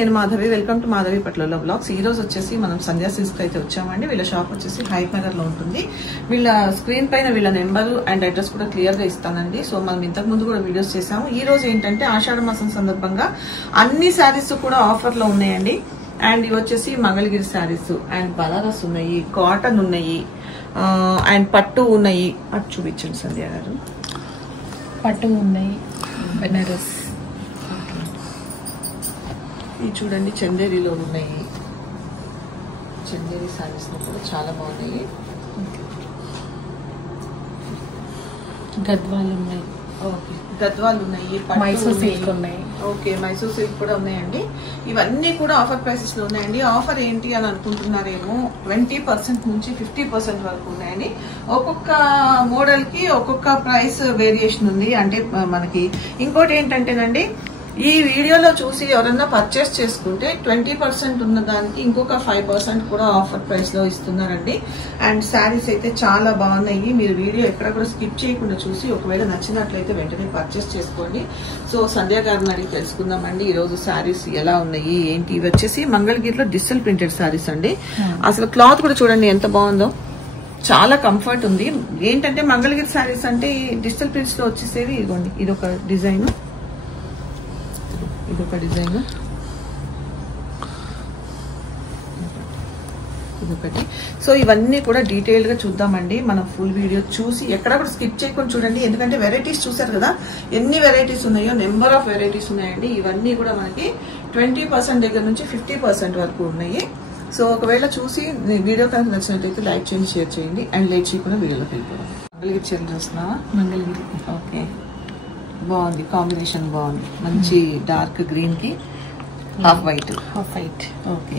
నేను Madhavi. Welcome to Madhavi పట్ల blogs. ఈ రోజు వచ్చేసి మనం సంధ్యా సిల్క్స్ కి అయితే వచ్చామండి. వీళ్ళ షాప్ వచ్చేసి హైట్ నగర్ లో ఉంటుంది. వీళ్ళ స్క్రీన్ పైన వీళ్ళ నెంబర్ అండ్ అడ్రస్ కూడా క్లియర్ గా ఇస్తానండి. సో మనం ఇంతకు ముందు కూడా వీడియోస్ చేసాము. ఈ రోజు ఏంటంటే ఆషాఢ మాసం సందర్భంగా అన్ని శారీస్ కూడా ఆఫర్ లో ఉన్నాయండి. అండ్ ఇవి వచ్చేసి మంగళగిరి శారీస్ అండ్ బనారస్ ఉన్నాయి, కాటన్ ఉన్నాయి అండ్ పట్టు ఉన్నాయి. అటు చూపించండి సంధ్య గారు. పట్టు ఉన్నాయి, బనారస్. ఇవి చూడండి చందేరిలో ఉన్నాయి. చందేరి శారీస్ కూడా చాలా బాగున్నాయి. గద్వాలు ఉన్నాయి. ఓకే, గద్వాలు ఉన్నాయి, మైసూర్ సిల్క్ ఉన్నాయి. ఓకే, మైసూర్ సిల్క్ కూడా ఉన్నాయండి. ఇవన్నీ కూడా ఆఫర్ ప్రైసెస్ లో ఉన్నాయండి. ఆఫర్ ఏంటి అని అనుకుంటున్నారేమో, 20% నుంచి 50% వరకు ఉన్నాయండి. ఒక్కొక్క మోడల్ కి ఒక్కొక్క ప్రైస్ వేరియేషన్ ఉంది. అంటే మనకి ఇంకోటి ఏంటంటేనండి, ఈ వీడియోలో చూసి ఎవరన్నా పర్చేస్ చేసుకుంటే 20% ఉన్న దానికి ఇంకొక 5% కూడా ఆఫర్ ప్రైస్ లో ఇస్తున్నారండి. అండ్ శారీస్ అయితే చాలా బాగున్నాయి. మీరు వీడియో ఎక్కడ కూడా స్కిప్ చేయకుండా చూసి ఒకవేళ నచ్చినట్లయితే వెంటనే పర్చేస్ చేసుకోండి. సో సంధ్య గారిని అడిగి తెలుసుకుందామండి ఈ రోజు శారీస్ ఎలా ఉన్నాయి ఏంటి. ఇవి వచ్చేసి మంగళగిరిలో డిజిటల్ ప్రింటెడ్ శారీస్ అండి. అసలు క్లాత్ కూడా చూడండి ఎంత బాగుందో, చాలా కంఫర్ట్ ఉంది. ఏంటంటే మంగళగిరి శారీస్ అంటే ఈ డిజిటల్ ప్రింట్స్ లో వచ్చేసేవి ఇదిగోండి. ఇదొక డిజైన్, ఇదొక డిజైన్, ఇదొకటి. సో ఇవన్నీ కూడా డీటెయిల్ గా చూద్దామండి. మనం ఫుల్ వీడియో చూసి ఎక్కడ కూడా స్కిప్ చేయకుండా చూడండి. ఎందుకంటే వెరైటీస్ చూసారు కదా, ఎన్ని వెరైటీస్ ఉన్నాయో, నెంబర్ ఆఫ్ వెరైటీస్ ఉన్నాయండి. ఇవన్నీ కూడా మనకి 20% దగ్గర నుంచి 50% వరకు ఉన్నాయి. సో ఒకవేళ చూసి వీడియో కనుక నచ్చినట్లయితే లైక్ చేయండి, షేర్ చేయండి. అండ్ లైక్ చేయకుండా వీడియోలోకి వెళ్ళిపోదాం. మంగళగిరి చీరలు చూస్తున్నావా? మంగళగిరి. ఓకే, బాగుంది, కాంబినేషన్ బాగుంది. మంచి డార్క్ గ్రీన్ కి హాఫ్ వైట్. ఓకే,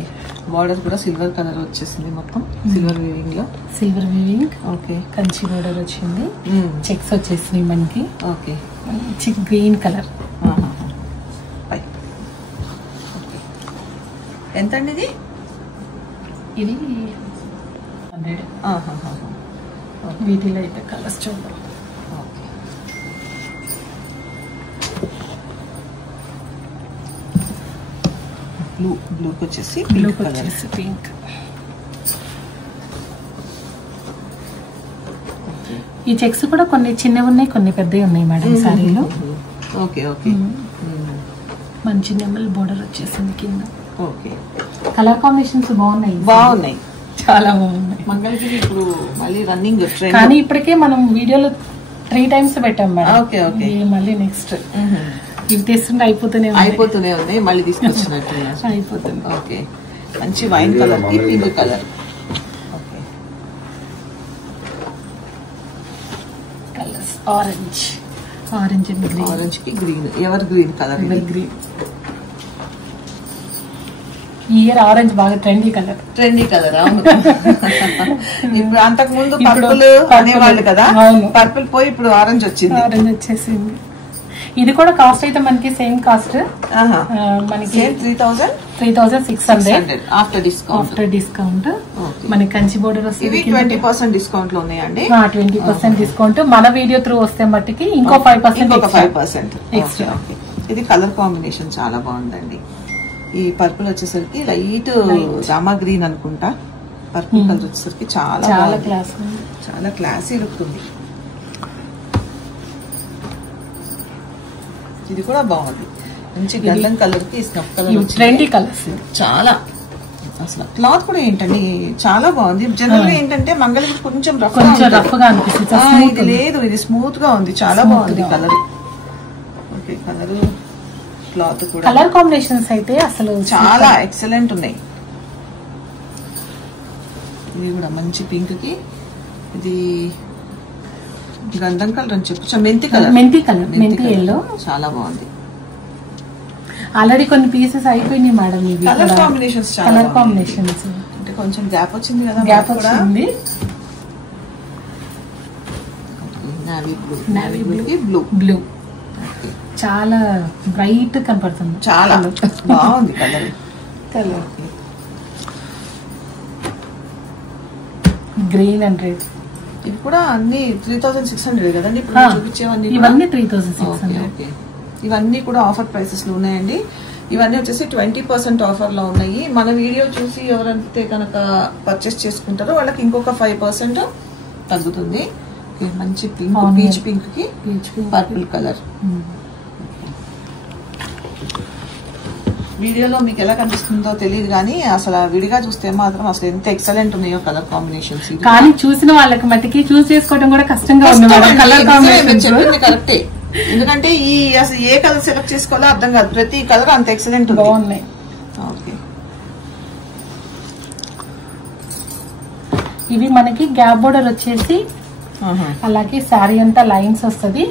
బార్డర్ కూడా సిల్వర్ కలర్ వచ్చేసింది, మొత్తం సిల్వర్ వీవింగ్ లో. Silver weaving. Okay, Kanchi border వచ్చింది, చెక్స్ వచ్చేసినాయి మనకి. ఓకే, మంచి గ్రీన్ కలర్. ఎంత అండి ఇది? ఇది 100. వీటిలో అయితే కలర్స్ చూద్దాం. బ్లూకి వచ్చేసి పింక్. ఈ చెక్స్ కూడా కొన్ని చిన్నవి ఉన్నాయి, కొన్ని పెద్దవి ఉన్నాయి మేడం సారీలో. ఓకే ఓకే, మంచి నెమల్ బోర్డర్ వచ్చేసింది కింద. ఓకే, కలర్ కాంబినేషన్స్ బాగున్నాయి, చాలా బాగున్నాయి. మంగళగిరి ఇప్పుడు మళ్ళీ రన్నింగ్ ట్రెండ్, కానీ ఇప్పటికే మనం వీడియోలో 3 times పెట్టాం మేడం. ఓకే ఓకే, మళ్ళీ నెక్స్ట్ ఇవి తెస్తుంటే అయిపోతూనే ఉన్నాయి. మళ్ళీ తీసుకొచ్చినట్టు అయిపోతుంది. ఓకే, మంచి వైన్ కలర్ కి pink colour. Okay, colours orange and green. Orange కి green, evergreen colour. Green ఈ ఇయర్ ఆరెంజ్ బాగా ట్రెండీ కలర్. అవును. ఇప్పుడు అంతకు ముందు పర్పుల్ అనేవాళ్ళు కదా, పర్పుల్ పోయి ఇప్పుడు ఆరెంజ్ వచ్చేసింది. ఇది కూడా కాస్ట్ అయితే మనకి సేమ్ కాస్ట్, మనకి 3600 ఆఫ్టర్ డిస్కౌంట్. మనకి కంచి బోర్డర్ వస్తుంది. 20% డిస్కౌంట్ లో ఉన్నాయండి. 20% డిస్కౌంట్. మన వీడియో త్రూ వస్తే మట్టికి ఇంకో 5% ఎక్స్ట్రా. ఇది కలర్ కాంబినేషన్ చాలా బాగుందండి. ఈ పర్పుల్ వచ్చేసరికి లైట్ రామా గ్రీన్ అనుకుంటా. పర్పుల్ కలర్ వచ్చేసరికి చాలా క్లాసీ లుక్ ఉంది. ఇది కూడా బాగుంది, మంచి గంధం కలర్ కి స్నఫ్ కలర్, ట్రెండీ కలర్స్. చాలా అసలు క్లాత్ కూడా ఏంటండి చాలా బాగుంది. జనరల్ గా ఏంటంటే మంగళగిరి కొంచెం రఫ్ గా అనిపిస్తుంది, ఇది లేదు, ఇది స్మూత్ గా ఉంది, చాలా బాగుంది కలర్. ఓకే, కలర్ క్లాత్ కూడా, కలర్ కాంబినేషన్స్ అయితే అసలు చాలా ఎక్సలెంట్ ఉన్నాయి. ఇది కూడా మంచి పింక్ కి, ఇది గంధం కలర్ అని చెప్పచ్చు, మెంతి ఎల్లో, చాలా బాగుంది. ఆల్రెడీ కొన్ని పీసెస్ అయిపోయినాయి మేడం. ఇవి కలర్ కాంబినేషన్స్ అంటే కొంచెం గ్యాప్ వచ్చింది కదా, గ్యాప్ వచ్చింది. నావీ బ్లూ చాలా బ్రైట్ కనపడుతుంది, చాలా బాగుంది కలర్. Green and red. ఇవి కూడా అన్ని 3600 కదండి ఇప్పుడు చూపించేవన్నీ. ఇవన్నీ 3600. ఇవన్నీ కూడా ఆఫర్ ప్రైసెస్ లో ఉన్నాయండి. ఇవన్నీ వచ్చేసి 20% ఆఫర్ లో ఉన్నాయి. మన వీడియో చూసి ఎవరైతే కనుక పర్చేస్ చేసుకుంటారో వాళ్ళకి ఇంకొక 5% తగ్గుతుంది. మంచి పింక్, పీచ్ పింక్ కి పర్పుల్ కలర్. వీడియోలో మీకు ఎలా కనిపిస్తుందో తెలియదు కానీ అసలు విడిగా చూస్తే మాత్రం అసలు ఎంత ఎక్సలెంట్ ఉన్నాయో కలర్ కాంబినేషన్స్. కానీ చూసిన వాళ్ళకి మట్టికి చూస్ చేసుకోవడం కూడా కష్టంగా ఉంది. కలర్ కాంబినేషన్ చెప్పింది కరెక్టే, ఎందుకంటే ఈ అసలు ఏ కలర్ సెలెక్ట్ చేసుకోవాలో అర్థం కాదు. ప్రతి కలర్ అంత ఎక్సలెంట్ బాగున్నాయి. ఓకే, ఇవి మనకి గ్యాప్ బోర్డర్ వచ్చేసి అలాగే శారీ అంతా లైన్స్ వస్తుంది.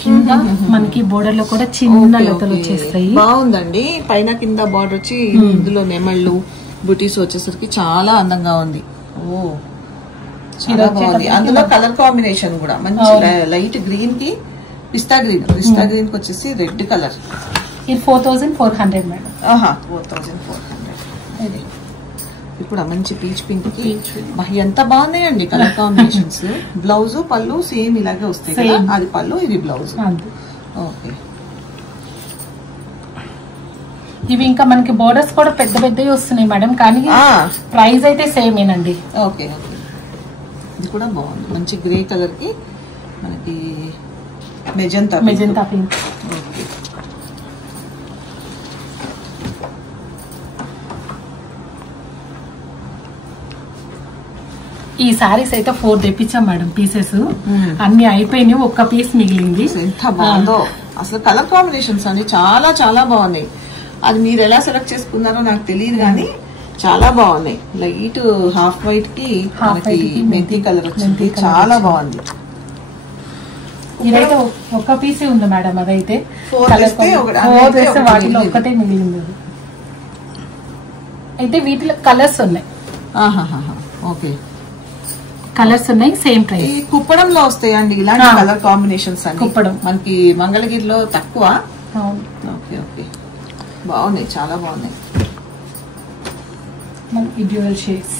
కింద మనకి బోర్డర్ లో కూడా చిన్న లతలు వచ్చేస్తాయి. బాగుందండి. పైన కింద బార్డర్ వచ్చి ఇందులో నెమళ్ళు బుటీస్ వచ్చేసరికి చాలా అందంగా ఉంది. ఓ చాలా బాగుంది. అందులో కలర్ కాంబినేషన్ కూడా మంచి లైట్ గ్రీన్ కి పిస్తా గ్రీన్ కి వచ్చేసి రెడ్ కలర్. ఇది 4400 మేడం. 4400. ఇప్పుడు మంచి పీచ్ పింక్ కి ఎంత బాగున్నాయండి కలర్ కాంబినేషన్స్. బ్లౌజ్ పళ్ళు సేమ్ ఇలాగే వస్తాయి కదా, అది పళ్ళు ఇది బ్లౌజ్. ఓకే, ఇవి ఇంకా మనకి బోర్డర్స్ కూడా పెద్ద పెద్దవి వస్తున్నాయి మేడం, కానీ ప్రైస్ అయితే సేమ్ ఏనండి. ఓకే ఓకే, ఇది కూడా బాగుంది. మంచి గ్రే కలర్ కి మనకి మెజంతా పింక్. ఓకే, ఈ సారీస్ అయితే 4 తెప్పించాం మేడం పీసెస్. అన్ని అయిపోయినాయి, ఒక్క పీస్ మిగిలింది. ఎంత బాగుందో అసలు. కలర్ కాంబినేషన్స్ అన్ని చాలా చాలా బాగున్నాయి. అది మీరు ఎలా సెలెక్ట్ చేసుకున్నారో నాకు తెలియదు కానీ చాలా బాగున్నాయి. లైట్ హాఫ్ వైట్ కి మెంతి కలర్ వచ్చింది, చాలా బాగుంది. ఇదైతే ఒక్క పీసే ఉంది మేడం. అదైతే 4 వాటిలో ఒక్కటే మిగిలింది. అయితే వీటిలో కలర్స్ ఉన్నాయి. ఓకే, కలర్స్ ఉన్నాయి, సేమ్ ప్రైస్. ఈ కుప్పడంలో వస్తాయండి ఇలాంటి కలర్ కాంబినేషన్స్ అన్ని. కుప్పడం మనకి మంగళగిరిలో తక్కువ. ఓకే ఓకే, బాగున్నాయి, చాలా బాగున్నాయి. Dual shades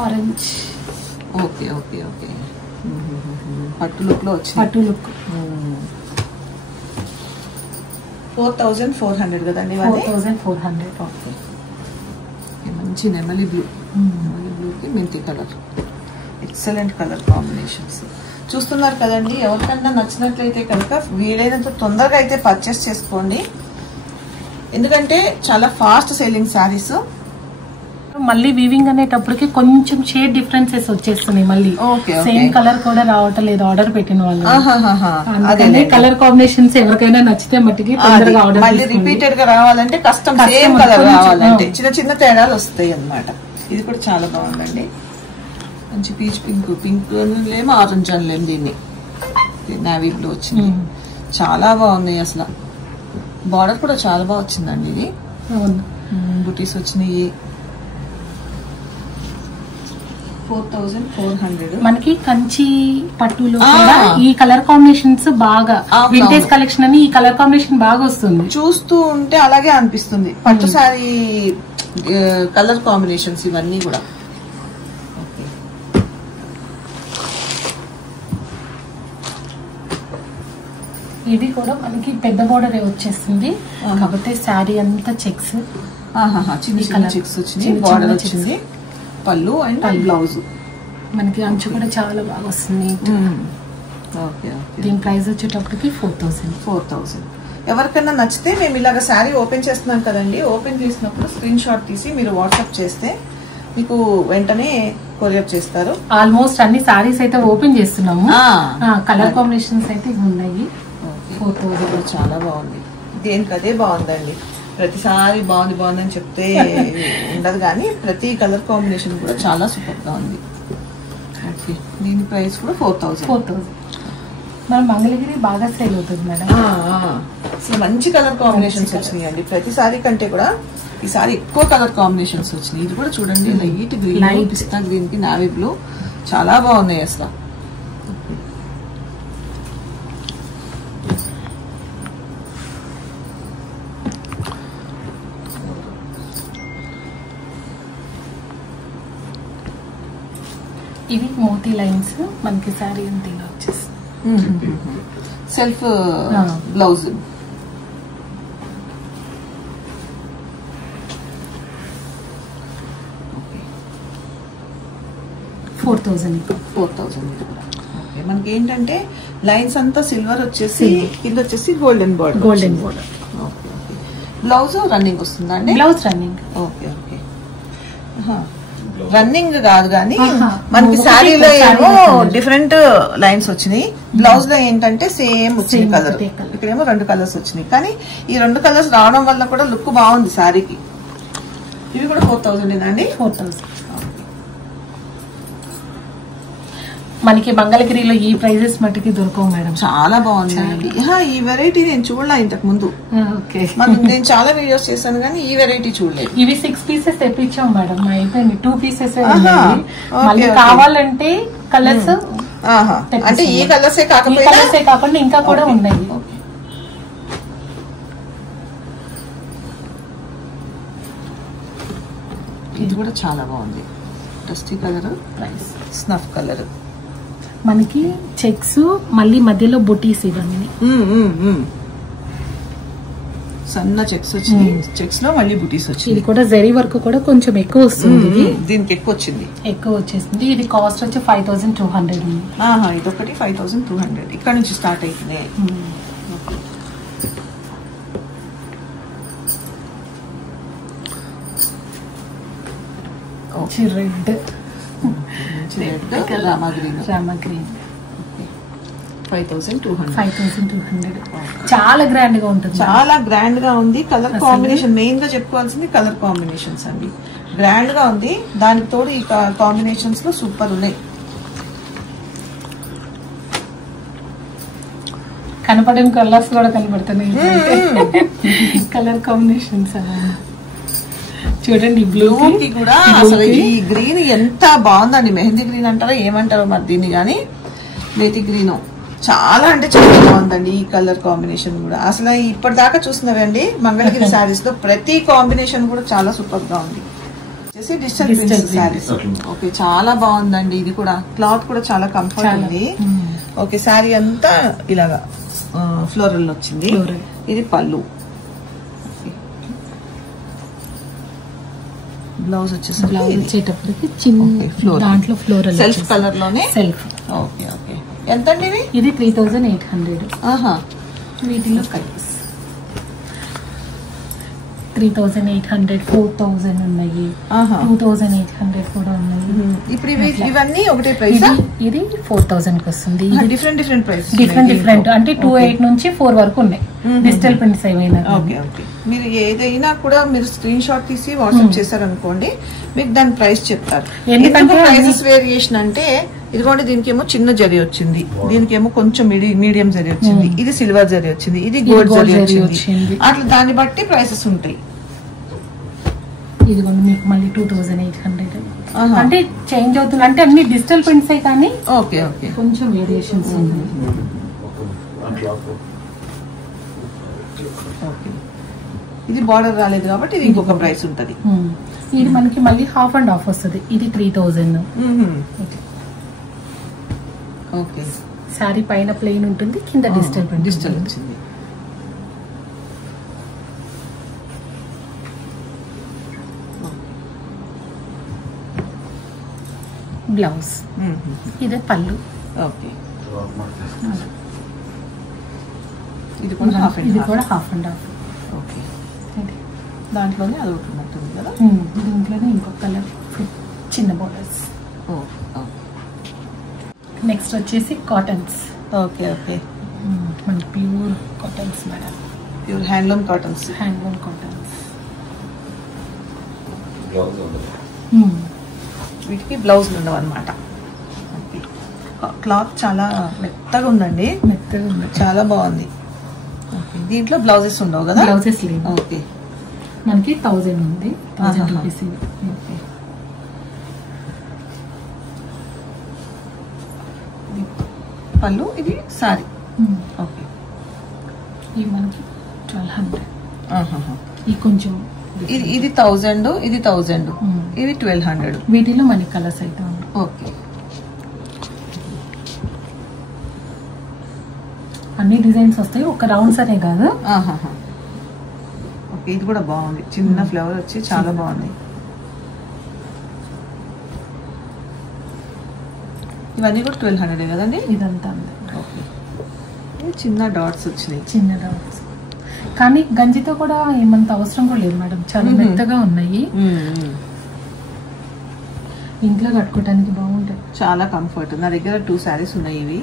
orange. Okay okay okay, పట్టు లుక్ లో వచ్చింది. పట్టు లుక్ 4400 కదండి. 4400. ఓకే, మంచి నెమలి బ్లూ కి మెంతి కలర్. Excellent colour combinations. చూస్తున్నారు కదండి, ఎవరికన్నా నచ్చినట్లయితే కనుక వీలైనంత తొందరగా అయితే పర్చేస్ చేసుకోండి, ఎందుకంటే చాలా ఫాస్ట్ సేలింగ్ శారీస్. మళ్ళీ వీవింగ్ అనేటప్పటికి కొంచెం షేడ్ డిఫరెన్సెస్ వచ్చేస్తున్నాయి. మళ్ళీ సేమ్ కలర్ కూడా రావటం లేదు ఆర్డర్ పెట్టిన వాళ్ళు. అదే కలర్ కాంబినేషన్స్ ఎవరికైనా నచ్చితే మట్టికి తొందరగా ఆర్డర్. మళ్ళీ రిపీటెడ్ గా రావాలంటే కష్టం, సేమ్ కలర్ రావాలంటే చిన్న చిన్న తేడాలు వస్తాయి అన్నమాట. ఇది కూడా చాలా బాగుందండి. మంచి పీచ్ పింక్ లేమో ఆరెంజ్ అనలేము, దీన్ని నావీ బ్లూ వచ్చింది. చాలా బాగుంది అసలు. బార్డర్ కూడా చాలా బాగా వచ్చిందండి. ఇది బుటీస్ వచ్చినాయి. 4400. మనకి కంచి పట్టులో కూడా ఈ కలర్ కాంబినేషన్స్ బాగా వింటేజ్ కలెక్షన్ అని ఈ కలర్ కాంబినేషన్ బాగా వస్తుంది. చూస్తూ ఉంటే అలాగే అనిపిస్తుంది. పట్టు సారీ కలర్ కాంబినేషన్స్ ఇవన్నీ కూడా. ఇది కూడా మనకి పెద్ద బోర్డర్ వచ్చేస్తుంది కాబట్టి శారీ అంతా చెక్స్, చిన్న చిన్న చెక్స్ వచ్చింది, బోర్డర్ వచ్చింది, పళ్ళు అండ్ బ్లౌజ్. మనకి అంచు కూడా చాలా బాగా వస్తుంది. దీని ప్రైస్ వచ్చేటప్పటికి 4000. ఎవరికైనా నచ్చితే మేము ఇలాగ శారీ ఓపెన్ చేస్తున్నాం కదండి, ఓపెన్ చేసినప్పుడు స్క్రీన్ షాట్ తీసి మీరు వాట్సాప్ చేస్తే మీకు వెంటనే కొరియర్ చేస్తారు. ఆల్మోస్ట్ అన్ని సారీస్ అయితే ఓపెన్ చేస్తున్నాము. కలర్ కాంబినేషన్స్ అయితే ఉన్నాయి. 4000 చాలా బాగుంది. దేనికి అదే బాగుందండి. ప్రతిసారి బాగుంది బాగుంది అని చెప్తే ఉండదు కానీ ప్రతి కలర్ కాంబినేషన్ కూడా చాలా సూపర్ గా ఉంది. ఓకే, దీని ప్రైస్ కూడా 4000. మన మంగళగిరి బాగా సేల్ అవుతుంది మేడం. అసలు మంచి కలర్ కాంబినేషన్స్ వచ్చినాయి అండి. ప్రతిసారి కంటే కూడా ఈసారి ఎక్కువ కలర్ కాంబినేషన్స్ వచ్చినాయి. ఇది కూడా చూడండి, లైట్ గ్రీన్, పిస్తా గ్రీన్ కి నావీ బ్లూ, చాలా బాగున్నాయి అసలు. ఇవి మోతీ లైన్స్ మనకి శారీ అంతా ఇలా వచ్చేస్తుంది. Self blouse 4,000. 4,000 ఇది కూడా. ఓకే, మనకి ఏంటంటే లైన్స్ అంతా సిల్వర్ వచ్చేసి కింద వచ్చేసి golden border. Okay okay. Blouse running వస్తుందా అండి? Blouse running. Okay okay. Running కాదు కానీ మనకి శారీలో ఏమో డిఫరెంట్ లైన్స్ వచ్చినాయి, బ్లౌజ్ లో ఏంటంటే సేమ్ వచ్చింది కలర్. ఇక్కడేమో 2 కలర్స్ వచ్చినాయి, కానీ ఈ 2 కలర్స్ రావడం వల్ల కూడా లుక్ బాగుంది శారీకి. ఇవి కూడా 4,000 అండి. 4,000. మనకి మంగళగిరిలో ఈ ప్రైజెస్ మట్టుకి దొరకవు మేడం. చాలా బాగుంది ఈ వెరైటీ. నేను చూడలే ఇంతకు ముందు. నేను చాలా వీడియోస్ చేశాను కానీ ఈ వెరైటీ చూడలేదు. ఇవి 6 పీసెస్ తెప్పించాం మేడం, అయిపోయింది. 2 పీసెస్ మళ్ళీ కావాలంటే కలర్స్ అంటే ఈ కలర్సే కాకుండా ఇంకా కూడా ఉన్నాయి. ఇది కూడా చాలా బాగుంది. Dusty colour, snuff colour. మనకి చెక్స్ మళ్ళీ మధ్యలో బుటీస్ ఇవన్నీ సన్న చెక్స్ వచ్చి చెక్స్ లో మళ్ళీ బుటీస్ వచ్చి. ఇది కూడా జరీ వర్క్ కూడా కొంచెం ఎక్కువ వస్తుంది. దీనికి ఎక్కువ వచ్చింది, ఎక్కువ వచ్చేసింది. ఇది కాస్ట్ వచ్చి 5,200. ఇదొకటి 5,200 ఇక్కడ నుంచి స్టార్ట్ అవుతుంది. Red Rama green 5,200. చాలా గ్రాండ్ గా ఉంటుంది, చాలా గ్రాండ్ గా ఉంది. కలర్ కాంబినేషన్ మెయిన్ గా చెప్పుకోవాల్సింది కలర్ కాంబినేషన్స్ అండి. గ్రాండ్ గా ఉంది, దానికి తోడు ఈ కాంబినేషన్స్ లో సూపర్ ఉన్నాయి. కనపడిన కలర్స్ కూడా కనపడుతున్నాయి. కలర్ కాంబినేషన్స్ చూడండి. బ్లూ కి కూడా అసలు ఈ గ్రీన్ ఎంత బాగుందండి. మెహందీ గ్రీన్ అంటారా ఏమంటారో మరి దీన్ని, కానీ మేతి గ్రీన్ చాలా అంటే చాలా బాగుందండి. ఈ కలర్ కాంబినేషన్ కూడా అసలు ఇప్పటిదాకా చూసినవండి మంగళగిరి శారీస్ లో ప్రతి కాంబినేషన్ కూడా చాలా సూపర్ గా ఉంది. డిజిటల్ శారీస్. ఓకే, చాలా బాగుందండి. ఇది కూడా క్లాత్ కూడా చాలా కంఫర్ట్ ఉంది. ఓకే, శారీ అంతా ఇలాగా ఫ్లోరల్ వచ్చింది. ఇది పళ్ళు. బ్లౌజ్ వచ్చేటప్పటికి చిన్న దాంట్లో ఫ్లోరల్ సెల్ఫ్ కలర్ లోనే సెల్ఫ్. Okay okay. ఎంతండి ఇది? ఇది 3,800. వీటిలో కలర్స్ 3,800, 4,000 ఉన్నాయి, 2,800 కూడా ఉన్నాయి. ఇప్పుడు ఇవన్నీ ఒకటే ప్రైస్? ఇది 4,000 కి వస్తుంది. డిఫరెంట్ ప్రైస్, డిఫరెంట్ అంటే 2,800 నుంచి 4 వరకు ఉన్నాయి. డిజిటల్ ప్రింట్స్ ఏమైనా. Okay okay. మీరు ఏదైనా కూడా మీరు స్క్రీన్ షాట్ తీసి వాట్సాప్ చేశారనుకోండి, మీకు దాని ప్రైస్ చెప్తారు. ఎందుకంటే ప్రైసెస్ వేరియేషన్ అంటే ఇదిగోండి, దీనికేమో చిన్న జరీ వచ్చింది, దీనికేమో కొంచెం మీడియం జరీ వచ్చింది, ఇది సిల్వర్ జరీ వచ్చింది, ఇది గోల్డ్ జరీ వచ్చింది. అట్లా దాన్ని బట్టి ప్రైసెస్ ఉంటాయి. ఇదిగోండి మీకు మళ్ళీ 2,800 అంటే చేంజ్ అవుతుంది. అంటే అన్ని డిజిటల్ ప్రింట్స్ కానీ ఓకే ఓకే కొంచెం వేరియేషన్స్ ఉన్నాయి. ఇది బార్డర్ రాలేదు కాబట్టి ఇది ఇంకొక ప్రైస్ ఉంటది. ఇది మనకి మళ్ళీ హాఫ్ అండ్ హాఫ్ వస్తుంది. ఇది 3,000. ఓకే, శారీ పైన ప్లెయిన్ ఉంటుంది, కింద డిజిటల్ వచ్చింది. బ్లౌజ్. ఇదే పళ్ళు. ఓకే, ఇది కూడా హాఫ్ అండ్ హాఫ్. ఓకే, దాంట్లోనే అది ఒకటి ఉంటుంది కదా. దీంట్లోనే ఇంకొక కలర్ చిన్న బోర్డర్స్. నెక్స్ట్ వచ్చేసి కాటన్స్. Okay okay. మన pure cottons madam, pure handloom cottons. వీటికి బ్లౌజ్ ఉండవు అనమాట. క్లాత్ చాలా మెత్తగా ఉందండి, చాలా బాగుంది. దీంట్లో బ్లౌజెస్ ఉండవు కదా? బ్లౌజెస్ లేవు. ఓకే, మనకి 1,000 ఉంది. 1,000 రూపీస్. పళ్ళు, ఇది సారీ. ఓకే, ఇది మనకి 1,200. ఇది కొంచెం ఇది 1,000, ఇది 1,000, ఇది 1,200. వీటిలో మనకి కలర్స్ అయితే ఉన్నాయి. ఓకే, అన్ని డిజైన్స్ వస్తాయి, ఒక రౌండ్స్ అనే కాదు. ఓకే, ఇది కూడా బాగుంది. చిన్న ఫ్లవర్ వచ్చి చాలా బాగుంది. ఇవన్నీ కూడా 1200 కదండి. ఇదంతా చిన్న డాట్స్ వచ్చినాయి, చిన్న డాట్స్. కానీ గంజితో కూడా ఏమంత అవసరం కూడా లేదు మేడం, చాలా మెత్తగా ఉన్నాయి. ఇంట్లో కట్టుకోవడానికి బాగుంటాయి, చాలా కంఫర్ట్. నా దగ్గర 2 sarees ఉన్నాయి, ఇవి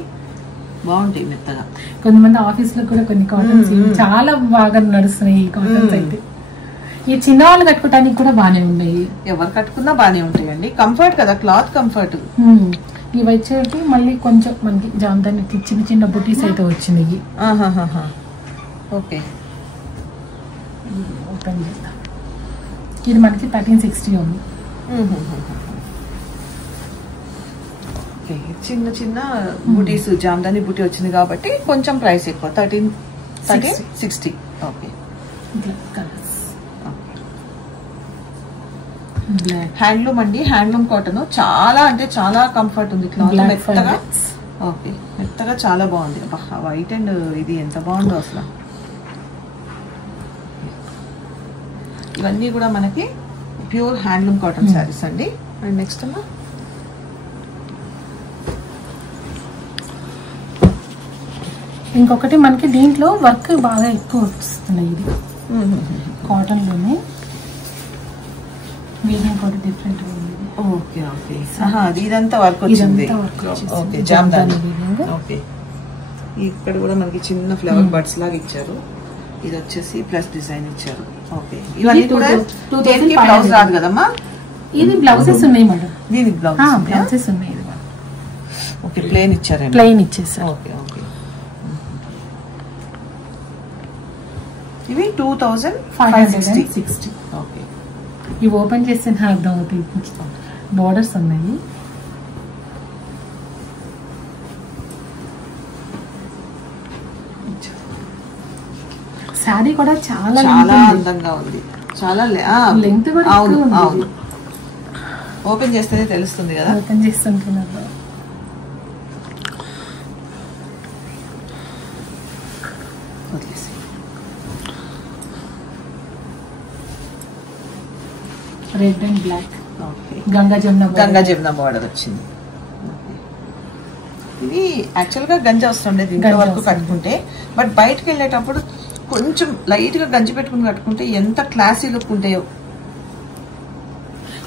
బాగుంటాయి మెత్తగా. కొంతమంది ఆఫీస్ లో కూడా కొన్ని కాటన్స్ చాలా బాగా నడుస్తున్నాయి ఈ కాటన్స్ అయితే. ఈ చిన్న వాళ్ళు కట్టుకోవడానికి కూడా బానే ఉన్నాయి, ఎవరు కట్టుకున్నా బానే ఉంటాయండి. కంఫర్ట్ కదా, క్లాత్ కంఫర్ట్. ఇవి వచ్చేటి మళ్ళీ కొంచెం మనకి జామదాని చిన్న చిన్న బుటీస్ అయితే వచ్చినాయి. ఓకే, ఓపెన్ చేద్దాం. ఇది మనకి 1360 ఉంది. చిన్న చిన్న బుటీస్, జామదాని బుటీ వచ్చింది కాబట్టి కొంచెం ప్రైస్ ఎక్కువ, 1360. ఓకే, హ్యాండ్లూమ్ అండి, హ్యాండ్లూమ్ కాటన్. చాలా అంటే చాలా కంఫర్ట్ ఉంది, క్లాత్ మెత్తగా. ఓకే, మెత్తగా చాలా బాగుంది. వైట్ అండ్ ఇది ఎంత బాగుందో అసలు. ఇవన్నీ కూడా మనకి ప్యూర్ హ్యాండ్లూమ్ కాటన్ శారీస్ అండి. అండ్ నెక్స్ట్ అమ్మా, ఇంకొకటి మనకి దీంట్లో వర్క్ బాగా ఎక్కువ వస్తున్నాయి. ఇది కాటన్ లోనే వీవింగ్ కూడా డిఫరెంట్ ఉంది. ఓకే ఓకే, ఇదంతా వర్క్ వచ్చింది. ఓకే, జామదాని. ఓకే, ఇక్కడ కూడా మనకి చిన్న ఫ్లవర్ బర్డ్స్ లాగా ఇచ్చారు. ఇది వచ్చేసి ప్లస్ డిజైన్ ఇచ్చారు. ఓకే, ఇవన్నీ కూడా బ్లౌజ్ రాదు కదమ్మా. ఇది బ్లౌజెస్ ఉన్నాయి మేడం, దీనికి బ్లౌజెస్ ఉన్నాయి. ఓకే, ప్లెయిన్ ఇచ్చారు, ప్లెయిన్ ఇచ్చేసారు. ఓకే ఓకే, ఇవి 2560. ఓకే, ఇవి ఓపెన్ చేస్తే అర్థం అవుతుంది. బోర్డర్స్ ఉన్నాయి. శారీ కూడా చాలా అందంగా ఉంది, చాలా లెంగ్త్ కూడా. అవును, ఓపెన్ చేస్తేనే తెలుస్తుంది కదా. ఓపెన్ చేస్తుంటున్నారు. Red and black. Ganga Jamuna border వచ్చింది. ఇది యాక్చువల్ గా గంజి అవసరం లేదు ఇంట్లో వరకు కట్టుకుంటే, బట్ బయటకు వెళ్ళేటప్పుడు కొంచెం లైట్ గా గంజి పెట్టుకుని కట్టుకుంటే ఎంత క్లాసీ లుక్ ఉంటాయో.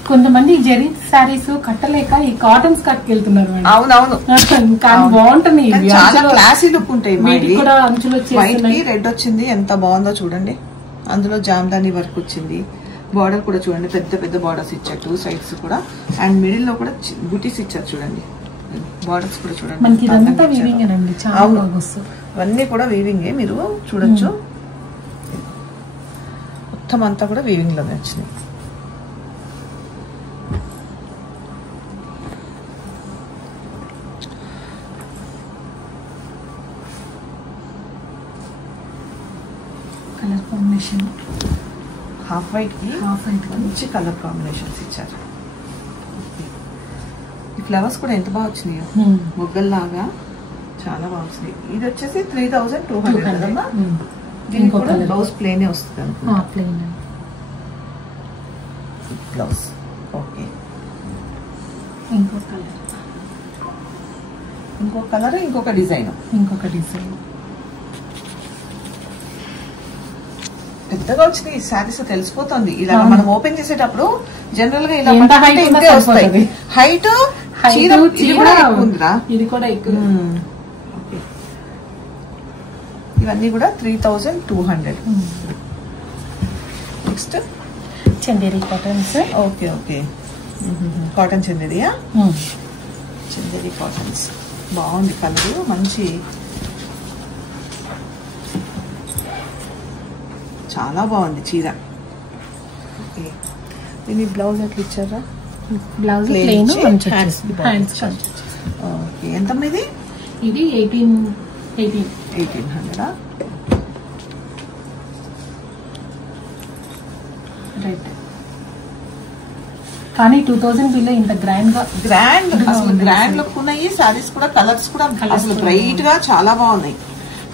కొంతమంది జరీ సారీస్ కట్టలేక ఈ కాటన్స్ కట్టుకెళ్తున్నారు. అవునవును, బాగుంటుంది, చాలా క్లాసీ లుక్ ఉంటాయి. వైట్ కి రెడ్ వచ్చింది, ఎంత బాగుందో చూడండి. అందులో జామదాని వర్క్ వచ్చింది. బార్డర్ కూడా చూడండి, పెద్ద పెద్ద బార్డర్స్ ఇచ్చారు 2 sides కూడా. అండ్ మిడిల్ లో కూడా బుటీస్ ఇచ్చారు చూడండి. బార్డర్స్ కూడా చూడండి, ఇవన్నీ కూడా వీవింగ్. మీరు చూడొచ్చు, మొత్తం అంతా కూడా వీవింగ్ లోనే వచ్చినాయి. కలర్ కాంబినేషన్ హాఫ్ వైట్ కి మంచి కలర్ కాంబినేషన్స్ ఇచ్చారు. ఈ ఫ్లవర్స్ కూడా ఎంత బాగా వచ్చినాయో, మొగ్గల్లాగా చాలా బాగా వచ్చినాయి. ఇది వచ్చేసి 3200 కదమ్మా. దీనికి కూడా బ్లౌజ్ ప్లెయిన్ వస్తుంది బ్లౌజ్. ఓకే, ఇంకో కలర్, ఇంకొక డిజైన్. పెద్దగా వచ్చినాయి శారీస్, తెలిసిపోతుంది. ఇలా మనం ఓపెన్ చేసేటప్పుడు జనరల్ గా ఇలా వస్తాయి. హైట్ ఇది కూడా ఎక్కువ. ఇవన్నీ కూడా 3200. Next Chanderi cottons. Okay okay, cotton చందేరియా. చందేరి కాటన్స్ బాగుంది, కలర్ మంచి, చాలా బాగుంది చీర. దీని బ్లౌజ్ ఎట్లా ఇచ్చారా? బ్లౌజ్ ఓకే, ఎంత ఇది? ఇది 1800. రైట్. కానీ 2000 బిలో ఇంత గ్రాండ్ అసలు గ్రాండ్ లుక్ ఉన్నాయి. సారీస్ కూడా కలర్స్ కూడా అసలు బ్రైట్ గా చాలా బాగున్నాయి.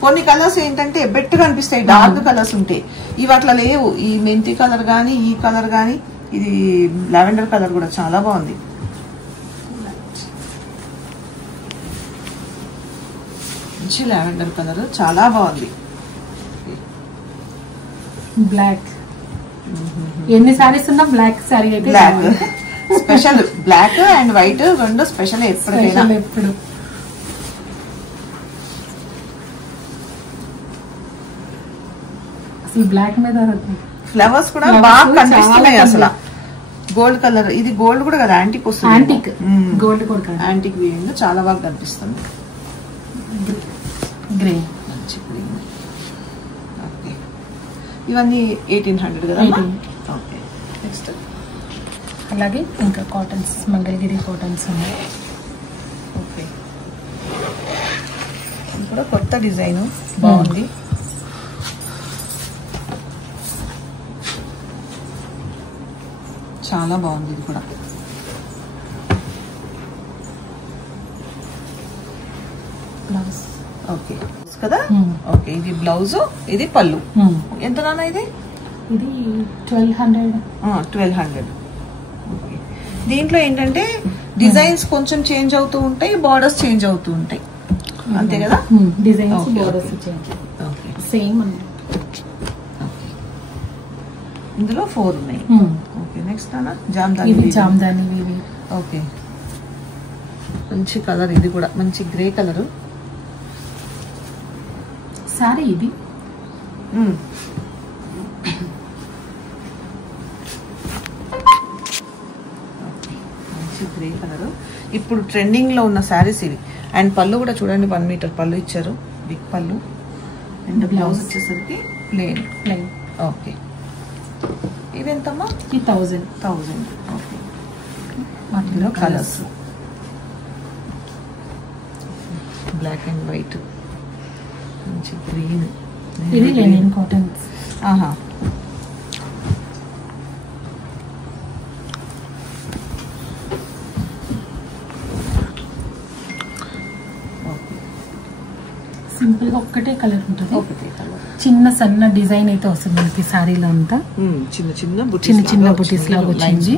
కొన్ని కలర్స్ ఏంటంటే బెట్టుగా అనిపిస్తాయి, డార్క్ కలర్స్ ఉంటాయి. ఇవి అట్లా లేవు. ఈ మెంతి కలర్ గానీ, ఈ కలర్ గానీ, ఇది లావెండర్ కలర్ కూడా చాలా బాగుంది. మంచి లావెండర్ కలర్, చాలా బాగుంది. బ్లాక్, ఎన్ని సారీస్ ఉన్నా బ్లాక్ సారీ అయితే black special. Black and white రెండు స్పెషల్ ఎప్పటికైనా. ఎప్పుడు అసలు బ్లాక్ మీద ఫ్లవర్స్ కూడా బాగా కనిపిస్తున్నాయి. అసలు గోల్డ్ కలర్, ఇది గోల్డ్ కూడా కదా, యాంటిక్ వస్తుంది. యాంటిక్ గోల్డ్ కూడా యాంటిక్ వీవింగ్ చాలా బాగా కనిపిస్తుంది. గ్రీన్, మంచి గ్రీన్. ఓకే, ఇవన్నీ 1800 కదా. ఓకే, నెక్స్ట్ అలాగే ఇంకా కాటన్స్, మంగళగిరి కాటన్స్ ఉన్నాయి. ఓకే, ఇది కూడా కొత్త డిజైన్ బాగుంది. చాలా బాగుంది ఇది కూడా. బ్లౌజ్ ఓకే కదా. ఓకే, ఇది బ్లౌజ్, ఇది పళ్ళు. ఎంత నాన్న ఇది? ఇది 1200. 1200. ఓకే, దీంట్లో ఏంటంటే డిజైన్స్ కొంచెం చేంజ్ అవుతూ ఉంటాయి, బార్డర్స్ చేంజ్ అవుతూ ఉంటాయి, అంతే కదా. Designs borders change. Okay, same. ఇందులో 4 ఉన్నాయి. ఓకే, నెక్స్ట్ అన్న జామ్దాని. ఇది జామ్దాని వీవి. ఓకే, మంచి కలర్, ఇది కూడా మంచి గ్రే కలర్ సారీ. ఇది మంచి గ్రే కలర్, ఇప్పుడు ట్రెండింగ్ లో ఉన్న శారీస్ ఇవి. అండ్ పళ్ళు కూడా చూడండి, 1 మీటర్ పళ్ళు ఇచ్చారు, బిగ్ పళ్ళు. అండ్ బ్లౌజ్ వచ్చేసరికి ప్లెయిన్. ఓకే, ఇవి ఎంతమ్మా? 1000. ఓకే, వాటిలో కలర్స్ బ్లాక్ అండ్ వైట్, మంచి గ్రీన్. ఇది లెనిన్ కాటన్స్. ఆహా, సింపుల్ గా ఒక్కటే కలర్ ఉంటుంది. ఒకటే కలర్, చిన్న సన్న డిజైన్ అయితే వస్తుంది మనకి సారీలో అంతా. చిన్న చిన్న బుటీస్ లాగా వచ్చింది.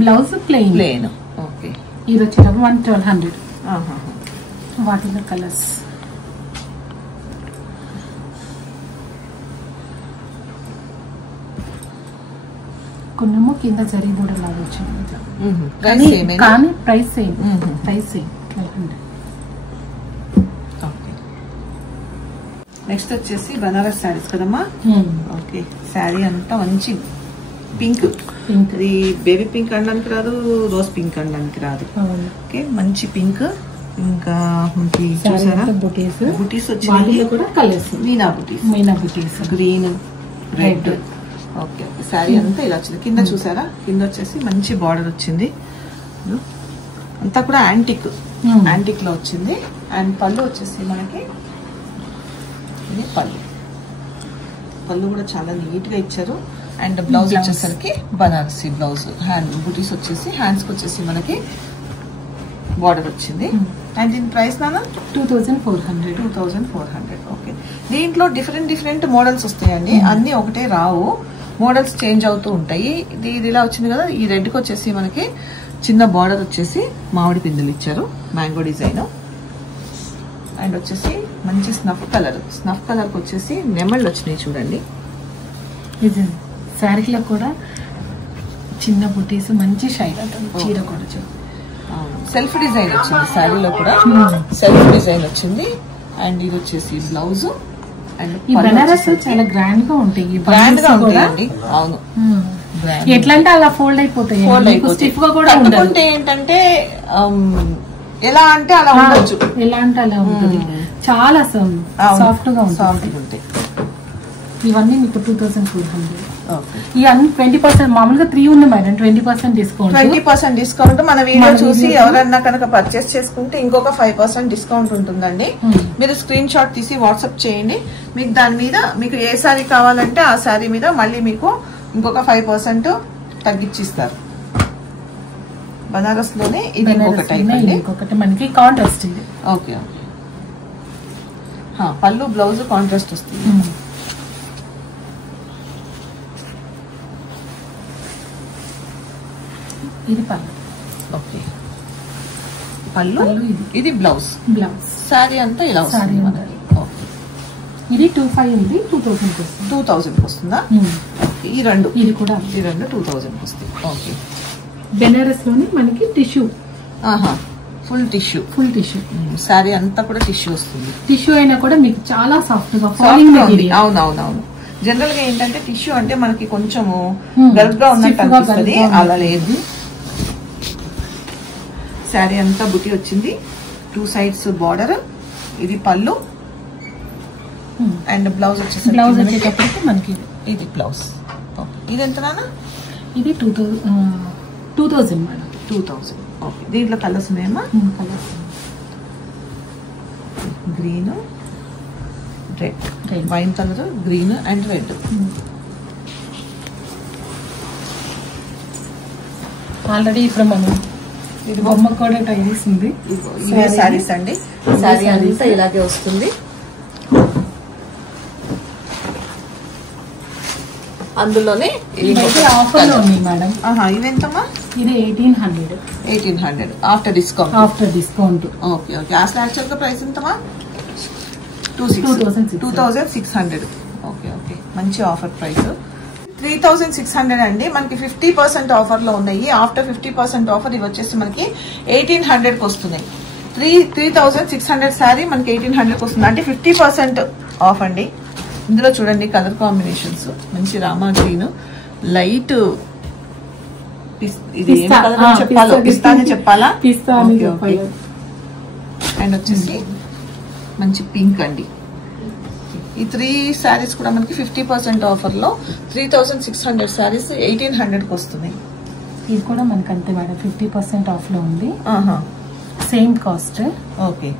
Blouse plain. ఓకే, ఇది వచ్చేటప్పుడు 1200. వాటిలో కలర్స్ కొన్నేమో కింద జరీ బోర్డర్ లాగా వచ్చింది, కానీ ప్రైస్ సేమ్. 1200. నెక్స్ట్ వచ్చేసి బనారస్ శారీస్ కదమ్మా. ఓకే, శారీ అంతా మంచి పింక్. ఇది బేబీ పింక్ అనడానికి రాదు, రోజ్ పింక్ అనడానికి రాదు. ఓకే, మంచి పింక్. ఇంకా చూసారా బుటీస్ వచ్చి కూడా కలర్స్, మీనా బుటీస్, గ్రీన్, రెడ్. ఓకే, శారీ అంతా ఇలా వచ్చింది. కింద చూసారా, కింద వచ్చేసి మంచి బార్డర్ వచ్చింది, అంతా కూడా యాంటిక్ లో వచ్చింది. అండ్ పళ్ళు వచ్చేసి మనకి ఇది పళ్ళు కూడా చాలా నీట్ గా ఇచ్చారు. అండ్ బ్లౌజ్ వచ్చేసరికి బనారసి బ్లౌజ్. హ్యాండ్ బుటీస్ వచ్చేసి హ్యాండ్స్ కి వచ్చేసి మనకి బార్డర్ వచ్చింది. అండ్ దీని ప్రైస్ నాన్న 2400. ఓకే, దీంట్లో డిఫరెంట్ మోడల్స్ వస్తాయండి, అన్ని ఒకటే రావు, మోడల్స్ చేంజ్ అవుతూ ఉంటాయి. ఇది ఇలా వచ్చింది కదా. ఈ రెడ్ కి వచ్చేసి మనకి చిన్న బార్డర్ వచ్చేసి మామిడి పిందులు ఇచ్చారు, మ్యాంగో డిజైన్. అండ్ వచ్చేసి మంచి స్నఫ్ కలర్ కి వచ్చేసి నెమళ్ళు వచ్చినాయి చూడండి. ఇది శారీలో కూడా చిన్న బుటీస్, మంచి షైన్ ఉంటుంది. చీర కూడా సెల్ఫ్ డిజైన్ వచ్చింది, శారీలో కూడా సెల్ఫ్ డిజైన్ వచ్చింది. అండ్ ఇది వచ్చేసి బ్లౌజ్. అండ్ బనారస్ చాలా గ్రాండ్ గా ఉంటాయి. అవును, ఎట్లా అంటే అలా ఫోల్డ్ అయిపోతాయి. స్టిఫ్ గా కూడా ఉంటే ఏంటంటే ఎలా అంటే అలా ఉండొచ్చు, ఎలా అంటే అలా ఉంటుంది. చాలా సాఫ్ట్ గా ఉంటాయి. ఇవన్నీ మీకు 2400. ఇవన్నీ 20%. మామూలుగా 3 ఉంది మేడం, 20% డిస్కౌంట్. 20% డిస్కౌంట్. మన వీడియో చూసి ఎవరన్నా కనుక పర్చేస్ చేసుకుంటే ఇంకొక 5% డిస్కౌంట్ ఉంటుందండి. మీరు స్క్రీన్ షాట్ తీసి వాట్సాప్ చేయండి. మీకు దాని మీద మీకు ఏ శారీ కావాలంటే ఆ శారీ మీద మళ్ళీ మీకు ఇంకొక 5% తగ్గించిస్తారు. బనారస్ లోనే ఇది ఇంకొకటి మనకి కాంట్రాస్ట్. ఓకే, పళ్ళు బ్లౌజ్ కాంట్రాస్ట్ వస్తుంది. ఇది పళ్ళు. ఓకే, పళ్ళు, ఇది బ్లౌజ్. శారీ అంతా ఇలా వస్తుంది మనకి. ఇది 25 ఉంది, 2000 వస్తుందా? ఈ రెండు 2000 వస్తాయి. ఓకే. బెనారస్ లోనే మనకి టిష్యూ, ఫుల్ టిష్యూ శారీ అంతా కూడా టిష్యూ వస్తుంది. టిష్యూ అయినా కూడా మీకు చాలా సాఫ్ట్ గా. అవునవునవును. జనరల్ గా ఏంటంటే టిష్యూ అంటే మనకి కొంచెము గల్ఫ్ గా ఉన్నట్టు అనిపిస్తుంది, అలా లేదు. శారీ అంతా బుటీ వచ్చింది, 2 sides బార్డర్. ఇది పళ్ళు అండ్ బ్లౌజ్ వచ్చేటప్పటికి మనకి ఇది బ్లౌజ్. ఇది ఎంత నాన్న? ఇది 2000 మేడం. 2000. ఓకే. దీంట్లో కలర్స్ ఉన్నాయమ్మా? Colours green, red, wine colour, green and red. Already ఇప్పుడు మనం ఇది బొమ్మ కూడా ట్రై చేసింది. ఇవే శారీస్ అండి. శారీ అంతా ఇలాగే వస్తుంది. అందులోనే ఆఫర్ లో ఉంది మేడం. ఇవెంతమ్మా? ఇది 1800 ఆఫ్టర్ డిస్కౌంట్. ఓకే. అసలు యాక్చువల్ గా ప్రైస్ ఎంతమా? 2600. ఓకే. మంచి ఆఫర్ ప్రైస్ 3600 అండి. మనకి 50% ఆఫర్ లో ఉన్నాయి. ఆఫ్టర్ 50% ఆఫర్ ఇవి వచ్చేసి మనకి 1800 కి వస్తున్నాయి. 3600 శారీ మనకి 1800 కి వస్తుంది, అంటే 50% ఆఫ్ అండి. ఇందులో చూడండి కలర్ కాంబినేషన్స్, మంచి రామా గ్రీన్, లైట్ ఇది పిస్తా అని చెప్పాలా? అండ్ వచ్చేసి మంచి పింక్ అండి. ఈ 3 శారీస్ కూడా మనకి 50% ఆఫర్ లో 3600 శారీస్ 1800 కి వస్తున్నాయి. ఇది కూడా మనకి అంతే మేడం, 50% ఆఫ్ లో ఉంది. Same cost. ఓకే.